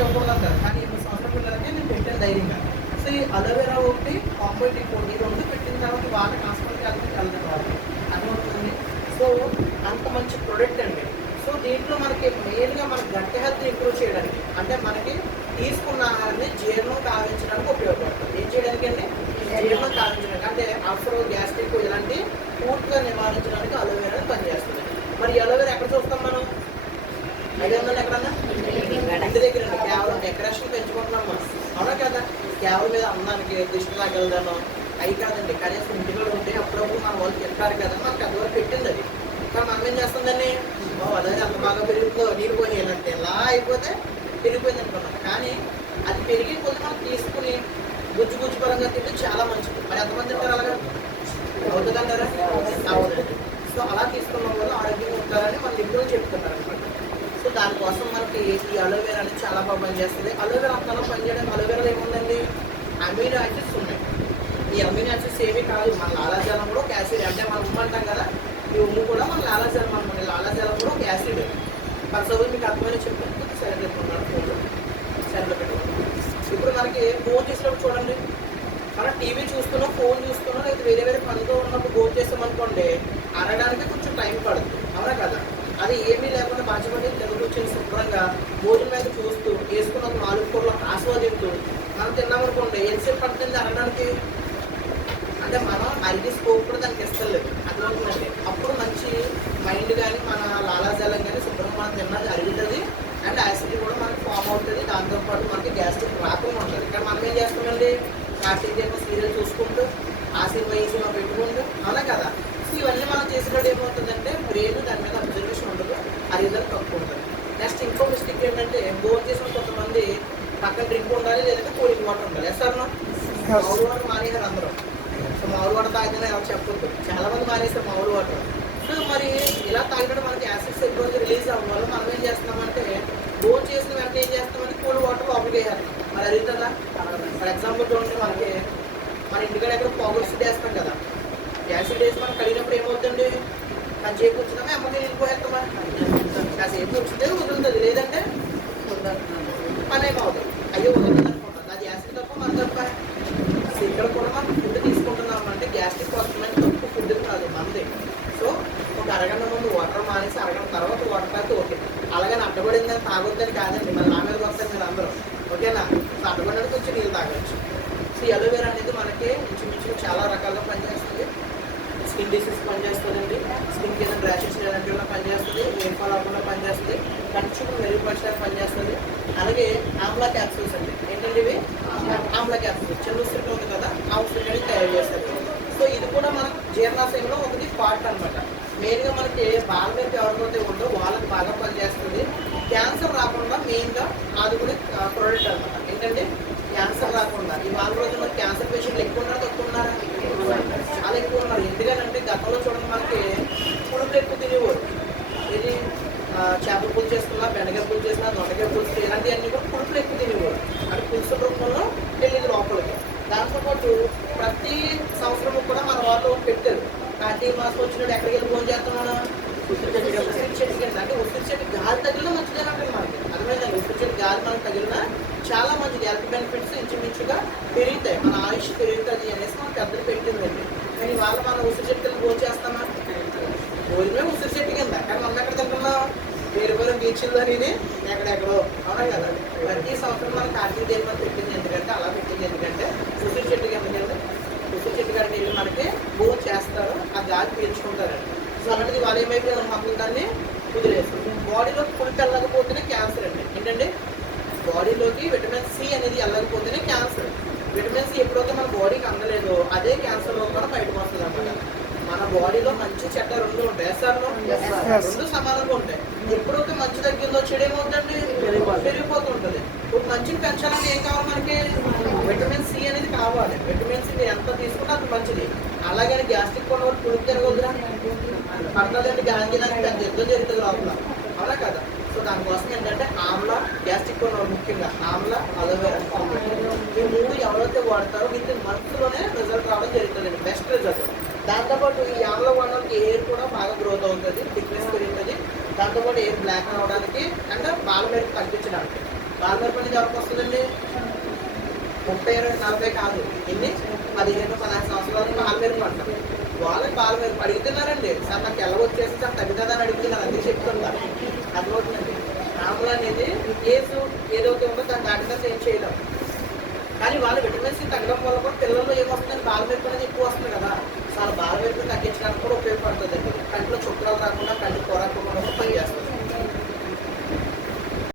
ఇవ్వకూడదు అంటారు, కానీ 8 సంవత్సరాల పిల్లలకి నేను పెట్టాను ధైర్యంగా. సో ఈ అలోవెరా ఒకటి కాంబోటిక్ ఒకటి, ఈ రెండు పెట్టిన తర్వాత వాళ్ళకి హాస్పిటల్కి వెళ్తారు వాళ్ళకి అర్థమవుతుంది. సో అంత మంచి ప్రొడక్ట్ అండి. సో దీంట్లో మనకి మెయిన్గా మన గట్ హెల్త్ ఇంప్రూవ్ చేయడానికి, అంటే మనకి తీసుకున్న ఆహారాన్ని జీర్ణం కావించడానికి ఉపయోగపడుతుంది. ఏం చేయడానికి అండి? జీర్ణం కావించడానికి, అంటే అల్సర్, గ్యాస్ట్రిక్ ఇలాంటి పూర్తిగా నివారించడానికి అలోవెరా పనిచేస్తుంది. మరి అలోవెరా ఎక్కడ చూస్తాం మనం? ఐడియా ఎక్కడన్నా ఇంటి దగ్గర కేవలం డెకరేషన్ పెంచుకుంటున్నాం మనం, అవునా కదా? కేవలం మీద అందానికి దిష్టి తగలదనో అవి కాదండి. కనీసం ఇంటిలో ఉంటే అప్పుడప్పుడు మన వాళ్ళు చెప్పారు కదా, మనకు అందువల్ల పెట్టింది అది. కానీ మనం ఏం చేస్తుందండి, అదే అంత బాగా పెరుగుతుందో నీరు పోయేయాలంటే ఇలా అయిపోతే పెరిగిపోయింది అనుకున్నాం. కానీ అది పెరిగి కొద్ది మనం తీసుకుని గుజ్జు పరంగా తింటే చాలా మంచిది. మరి ఎంతమంది తింటారు అలాగా? అవుతుందంటారా? అవునండి. సో అలా తీసుకున్న వల్ల ఆరోగ్యంగా ఉంటారని మనం ఎప్పుడూ చెప్తున్నారు అనమాట. సో దానికోసం మనకి ఈ అలోవెరా అనేది చాలా బాగా పనిచేస్తుంది. అలోవెరా అంతలో పనిచేయడానికి అలోవెరాలో ఏముందండి? అమినో యాసిడ్స్ ఉన్నాయి. ఈ అమినో యాసిడ్స్ ఏమీ కాదు, మన లాలాజలం కూడా ఒక యాసిడ్. అంటే మనం ఉమ్ము అంటాం కదా, ఈ ఉమ్ము కూడా మన లాలాజలం అనుకోండి. లాలాజలం కూడా ఒక యాసిడ్. ఫర్ సపోజ్ మీకు అర్థమైన చెప్పండి, సరే చెప్పుకున్నాను ఫోన్లో సరిలో పెట్టుకున్నాను. ఇప్పుడు మనకి ఫోన్ చేసినప్పుడు చూడండి, మనం టీవీ చూస్తున్నాం, ఫోన్ చూస్తున్నాం, లేదా వేరే పనితో ఉన్నప్పుడు ఫోన్ చేస్తామనుకోండి, అనడానికి కొంచెం టైం పడుతుంది, అవునా కదా? అది ఏమీ లేకుండా బాధ్యపడి తెలుగు వచ్చి శుభ్రంగా భోజనం మీద చూస్తూ వేసుకున్న 4 కూరలు ఆస్వాదిస్తూ మనం తిన్నామనుకోండి, ఎంతసేపు పడుతుంది అనడానికి? అంటే మనం అరిగి స్కోప్ కూడా దానికి ఇస్తలేదు, అర్థమవుతుందండి. అప్పుడు మంచి మైండ్ కానీ మన లాలాజలం కానీ శుభ్రంగా మనం తిన్నది అరుగుతుంది, అండ్ యాసిడ్ కూడా మనకి ఫామ్ అవుతుంది. దాంతోపాటు మనకి గ్యాస్ట్రిక్ రాకుండా ఉంటుంది. ఇక్కడ మనం ఏం చేస్తామండి, కార్తీక దీపం సీరియల్ చూసుకుంటూ ఆ సినిమా ఈ సినిమా పెట్టుకుంటూ, అవునా కదా? సో ఇవన్నీ మనం చేసినప్పుడు ఏమవుతుందంటే బ్రెయిన్ దాని మీద అబ్జర్వేషన్ ఉండదు, అరుగుదల తక్కువ ఉంటుంది. నెక్స్ట్ ఇంకో మిస్టేక్ ఏంటంటే, భోజనం చేసిన కొంతమంది పక్కన డ్రింక్ ఉండాలి, లేదంటే కూలింగ్ వాటర్ ఉండాలి. ఎస్ఆర్నో మామూలు వాటర్ మానేసారు అందరూ. సో మామూలు వాటర్ తాగినా ఎవరు చెప్పొద్దు, చాలా మంది మానేస్తారు మామూలు వాటర్. సో మరి ఇలా తాగినప్పుడు మనకి యాసిడ్స్ ఎక్కువ రిలీజ్ అవ్వడం వల్ల మనం ఏం చేస్తున్నామంటే, భోజనం చేసిన వెంటనే ఏం చేస్తామంటే కూల్ వాటర్ లోపలికి వేసేస్తాం. మరి అరుగుతుందా? ఫర్ ఎగ్జాంపుల్ చూడండి, మనకి మన ఇంటికాడ ఎక్కడ పాగొచ్చి వేస్తాం కదా, యాసిడ్ వేసి మనం కడిగినప్పుడు ఏమవుతుంది, కాసేపు వచ్చినామా అమ్మకి వెళ్ళిపోయేస్తామా? కాసేపు వచ్చితే వదులుతుంది, లేదంటే పని ఏమవుతుంది, అయ్యో వదులుతుంది అనుకుంటుంది. అది యాసిడ్ తప్ప మన తప్ప. ఇక్కడ కూడా మనం ఫుడ్ తీసుకుంటున్నాం అంటే గ్యాస్ట్రిక్ వస్తుందని తప్పు ఫుడ్ కాదు మనది. సో ఒక అరగంట ముందు వాటర్ మానేసి అరగంట తర్వాత వాటర్ తాగితే ఓకే. అలాగని అడ్డపడిందని తాగొద్దని కాదండి, మన నా మీదకి వస్తాను మీరు అందరూ, ఓకేనా? సో అడ్డపడడానికి వచ్చి నీళ్ళు తాగొచ్చు. సో ఈ అలోవెరా అనేది మనకి ఇంచుమించు చాలా రకాలుగా పనిచేస్తుంది. స్కిన్ డిసీజ్ పనిచేస్తుందండి, స్కిన్ కింద ర్యాషెస్ లేదంటే పనిచేస్తుంది, హెయిర్ ఫాల్ అవ్వకుండా పనిచేస్తుంది, కంచుకు మెరుగుపరచడానికి పనిచేస్తుంది. అలాగే ఆమ్లా క్యాప్సూల్స్ అండి, ఏంటంటే ఇవి ఆమ్లా క్యాప్సూల్స్ చిన్న ఉసిరిక ఉంది కదా, ఆ ఉసిరికని తయారు చేస్తారు. సో ఇది కూడా మనం జీర్ణాశయంలో ఒకటి పార్ట్ అనమాట. మెయిన్గా మనకి బాల మీద ఎవరికైతే ఉందో వాళ్ళకి బాగా పనిచేస్తుంది. క్యాన్సర్ రాకుండా మెయిన్గా అది కూడా ప్రోడక్ట్ అనమాట. ఏంటంటే క్యాన్సర్ రాకుండా ఈ 4 రోజుల్లో క్యాన్సర్ పేషెంట్లు ఎక్కువ ఉన్నారు, తక్కువ ఉన్నారా? చాలా ఎక్కువ ఉన్నారు. ఎందుకంటే గతంలో చూడండి మనకి పులుపు ఎక్కువ తినేవారు. ఇది చేపల పులుసు చేసుకున్నా, బెండకాయ పులుసు చేసినా, దొండకాయ పులుసు ఇలాంటివన్నీ కూడా పులుపులు ఎక్కువ తినేవారు. అంటే పులుసు రూపంలో వెళ్ళేది లోపలికి. దాంతోపాటు ప్రతి సంవత్సరం కూడా మన వాళ్ళు పెట్టారు, కార్తీక మాసం వచ్చినప్పుడు ఎక్కడికి వెళ్ళి భోజనం చేస్తాం మనం? ఉసిరి చెట్టు కింద. అంటే ఉసిరి చెట్టు గాలి తగిలినా మంచిదే అంటారు మనకి, అర్థమైందండి. ఉసిరి చెట్టు గాలి మనకు తగిలినా చాలా మంచిది, హెల్త్ బెనిఫిట్స్ ఇంచుమించుగా పెరుగుతాయి, మన ఆయుష్ పెరుగుతుంది అనేసి మనం పెద్దలు పెట్టిందండి. కానీ వాళ్ళు మనం ఉసిరి చెట్టు కింద భోజనం చేస్తామా? భోజనమే ఉసిరి చెట్టు కింద. కానీ మనం ఎక్కడ తింటున్నాం? వేరు బీచ్ల్లో అనేది ఎక్కడెక్కడో, అవునా కదా? ప్రతి సంవత్సరం మనం కార్తీక దీపం పెట్టింది ఎందుకంటే, అలా పెట్టింది ఎందుకంటే ఉసిరి చెట్టు కింద ఉసిరి చెట్టు కాడికి వెళ్ళి మనకి భోజనం చేస్తారు, ఆ గాలి పీల్చుకుంటారండి. సో అలాంటిది వాళ్ళు ఏమైపోయింది, మాకు దాన్ని కుదిరేస్తారు. బాడీలో పులుపు వెళ్ళకపోతేనే క్యాన్సర్ అండి. ఏంటంటే బాడీలోకి విటమిన్ సి అనేది వెళ్ళకపోతేనే క్యాన్సర్. విటమిన్ సి ఎప్పుడైతే మన బాడీకి అందలేదో అదే క్యాన్సర్ లో కూడా బయటకు వస్తుంది అన్నమాట. మన బాడీలో మంచి చెడ్డ రెండు ఉంటాయి, రెండు సమానంగా ఉంటాయి. ఎప్పుడైతే మంచి తగ్గిందో చెడు ఏమవుతుందండి, పెరిగిపోతుంటుంది. ఇప్పుడు మంచిని పెంచాలంటే ఏం కావాలి మనకి? విటమిన్ సి అనేది కావాలి. విటమిన్ సి మీరు ఎంత తీసుకుంటే అంత మంచిది. అలాగని గ్యాస్ట్రిక్ ఉన్న వాళ్ళు పులుపు తిరగొద్దురా పట్టదండి, గాంధీనానికి పెద్ద యుద్ధం జరుగుతుంది లోపల, అవునా కదా? సో దానికోసం ఏంటంటే ఆమ్లా, గ్యాస్ట్రిక్ ఉన్న ముఖ్యంగా ఆమ్లా, అలోవెరా, ఈ 3 ఎవరైతే వాడతారో వీటి మంత్లోనే రిజల్ట్ రావడం జరుగుతుంది, బెస్ట్ రిజల్ట్. దాంతోపాటు ఈ ఆమ్లా వాడడానికి హెయిర్ కూడా బాగా గ్రోత్ అవుతుంది, థిక్నెస్ పెరుగుతుంది. దాంతోపాటు హెయిర్ బ్లాక్ అవడానికి అండ్ బాల మీద తగ్గించడానికి. బాలమేరపు అనేది ఎవరికి వస్తుందండి? 30, 20, 40 కాదు, ఎన్ని 15, 16 సంవత్సరాలు బాలమేరపు అంటారు. వాళ్ళకి బాలమేరపు అడుగుతున్నారండి. సార్ నాకు ఎలా వచ్చేసి సార్ తగ్గుతుందా అని అడుగుతున్నారు, అందుకే చెప్తున్నారు. అర్థమవుతుందండి. నార్మల్ అనేది ఏజ్ ఏదైతే ఉందో దాన్ని దాటిగా ఏం చేయలేము. కానీ వాళ్ళు విటమిన్ సి తగ్గడం వల్ల కూడా పిల్లల్లో ఏమొస్తుందండి? బాలమేరపు అనేది ఎక్కువ వస్తుంది కదా.